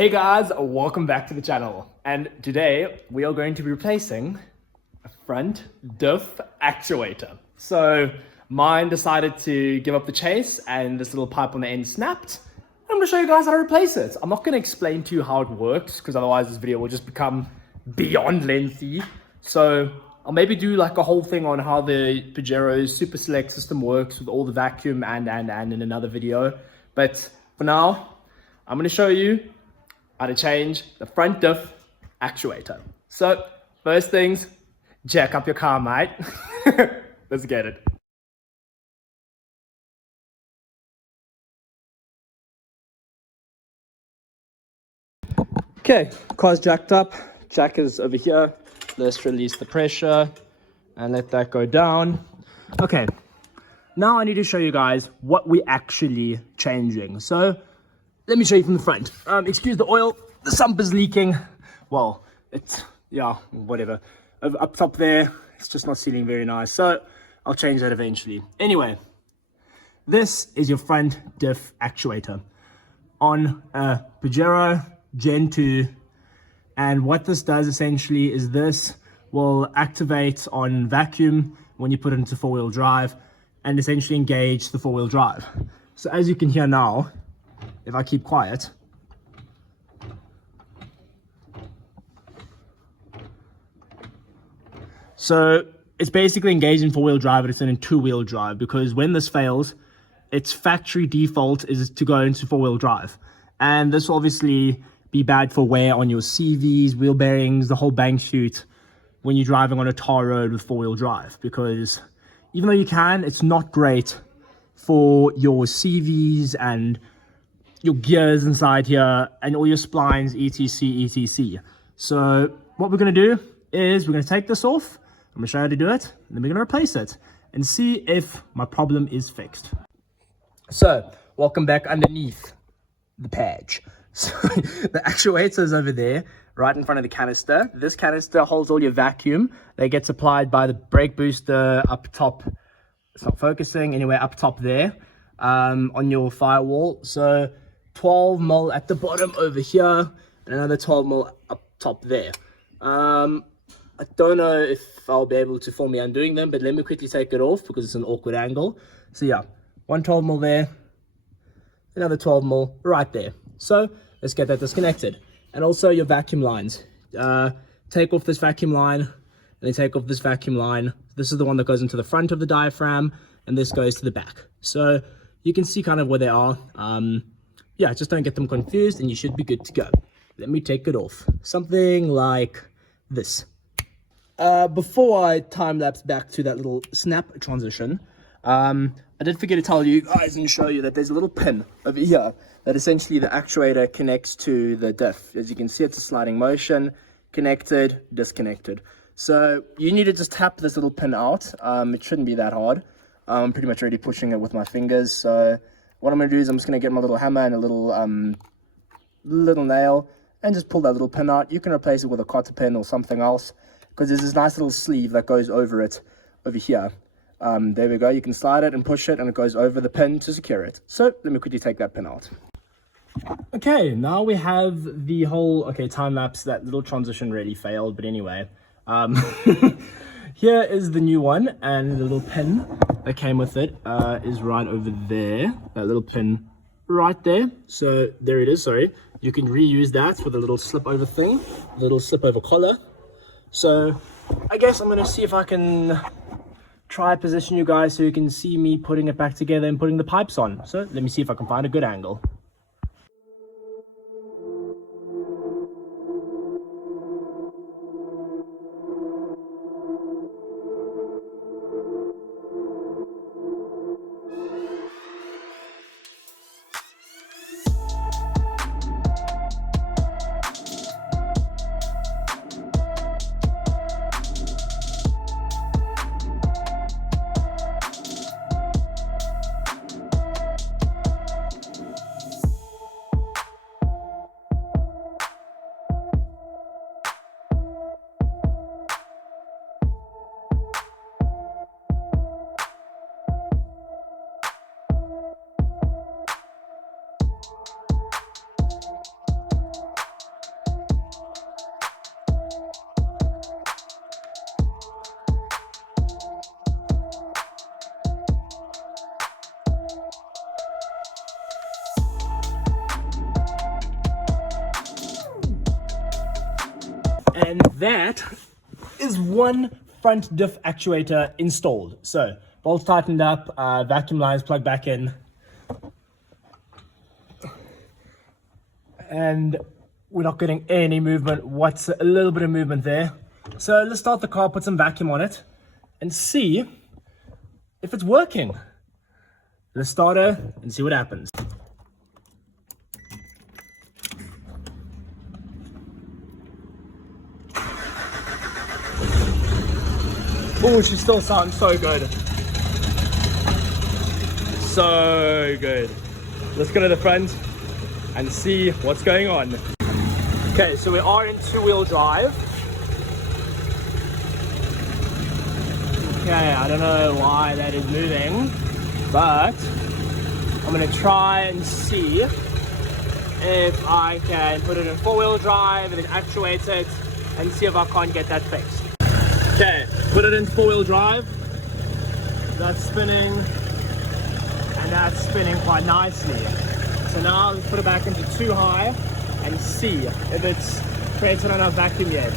Hey guys, welcome back to the channel. And today we are going to be replacing a front diff actuator. So mine decided to give up the chase and this little pipe on the end snapped. I'm going to show you guys how to replace it. I'm not going to explain to you how it works because otherwise this video will just become beyond lengthy. So I'll maybe do like a whole thing on how the Pajeros Super Select system works with all the vacuum and in another video. But for now, I'm going to show you how to change the front diff actuator. So first things, jack up your car, mate. Let's get it. Okay, car's jacked up. Jack is over here. Let's release the pressure and let that go down. Okay, now I need to show you guys what we're actually changing. So let me show you from the front. Excuse the oil, the sump is leaking. Well, it's, yeah, whatever. Up top there, it's just not sealing very nice. So I'll change that eventually. Anyway, this is your front diff actuator on a Pajero Gen 2. And what this does essentially is this will activate on vacuum when you put it into four-wheel drive and essentially engage the four-wheel drive. So as you can hear now, if I keep quiet, so it's basically engaged in four-wheel drive, but it's in two-wheel drive because when this fails, its factory default is to go into four-wheel drive. And this will obviously be bad for wear on your CVs, wheel bearings, the whole bank chute when you're driving on a tar road with four-wheel drive, because even though you can, it's not great for your CVs and your gears inside here and all your splines, etc. So what we're going to do is we're going to take this off. I'm going to show you how to do it, and then we're going to replace it and see if my problem is fixed. So welcome back underneath the patch. So the actuator is over there, right in front of the canister. This canister holds all your vacuum that gets applied by the brake booster up top. It's not focusing. Anyway, up top there on your firewall. So 12 mil at the bottom over here and another 12 mil up top there. I don't know if I'll be able to film me undoing them, but let me quickly take it off because it's an awkward angle. So yeah, one 12 mil there, another 12 mil right there. So let's get that disconnected. And also your vacuum lines. Take off this vacuum line, and then take off this vacuum line. This is the one that goes into the front of the diaphragm, and this goes to the back. So you can see kind of where they are. Yeah, just don't get them confused, and you should be good to go. Let me take it off. Something like this. Before I time-lapse back to that little snap transition, I did forget to tell you guys and show you that there's a little pin over here that essentially the actuator connects to the diff. As you can see, it's a sliding motion, connected, disconnected. So you need to just tap this little pin out. It shouldn't be that hard. I'm pretty much already pushing it with my fingers. So what I'm going to do is I'm just going to get my little hammer and a little nail and just pull that little pin out. You can replace it with a cotter pin or something else because there's this nice little sleeve that goes over it over here. There we go. You can slide it and push it and it goes over the pin to secure it. So let me quickly take that pin out. Okay, now we have the whole, okay, time lapse. That little transition really failed, but anyway, here is the new one, and the little pin that came with it is right over there. That little pin right there. So there it is. Sorry, you can reuse that for the little slip over thing, little slip over collar. So I guess I'm gonna see if I can try position you guys so you can see me putting it back together and putting the pipes on. So let me see if I can find a good angle. And that is one front diff actuator installed. So bolts tightened up, vacuum lines plugged back in, and we're not getting any movement. What's a little bit of movement there. So let's start the car, put some vacuum on it, and see if it's working. Let's start her and see what happens. Oh, she still sounds so good. So good. Let's go to the front and see what's going on. Okay, so we are in two-wheel drive. Okay, I don't know why that is moving, but I'm gonna try and see if I can put it in four-wheel drive and then actuate it and see if I can't get that fixed. Okay, put it in four-wheel drive. That's spinning, and that's spinning quite nicely. So now let's put it back into two high and see if it's created enough vacuum yet.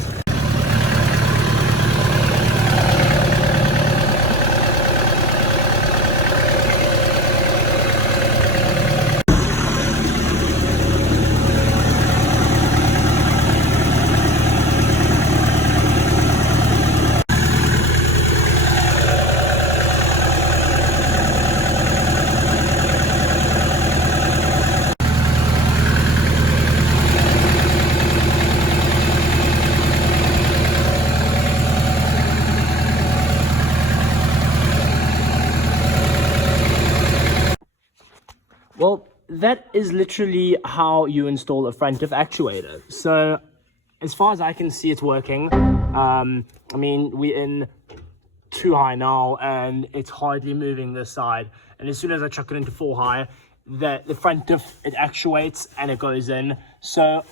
Well, that is literally how you install a front diff actuator. So as far as I can see, it's working. I mean, we're in two high now and it's hardly moving this side. And as soon as I chuck it into four high, the front diff, it actuates and it goes in. So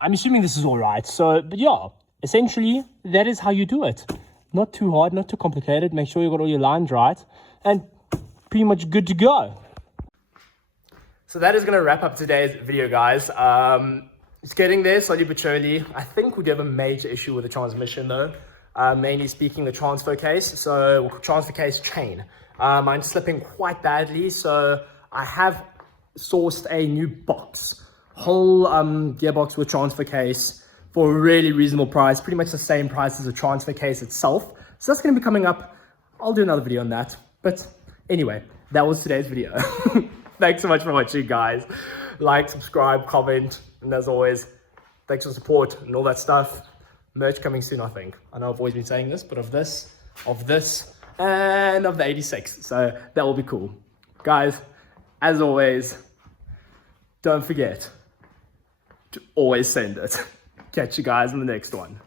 I'm assuming this is all right. So, but yeah, essentially that is how you do it. Not too hard, not too complicated. Make sure you got all your lines right and pretty much good to go. So that is going to wrap up today's video, guys. It's getting there slowly but surely. I think we do have a major issue with the transmission though. Mainly speaking, the transfer case. So transfer case chain. Mine's slipping quite badly. So I have sourced a new box. Whole gearbox with transfer case for a really reasonable price. Pretty much the same price as the transfer case itself. So that's going to be coming up. I'll do another video on that. But anyway, that was today's video. Thanks so much for watching, guys. Like, subscribe, comment, and as always, thanks for support and all that stuff. Merch coming soon, I think. I know I've always been saying this, but of this, and of the 86. So that will be cool. Guys, as always, don't forget to always send it. Catch you guys in the next one.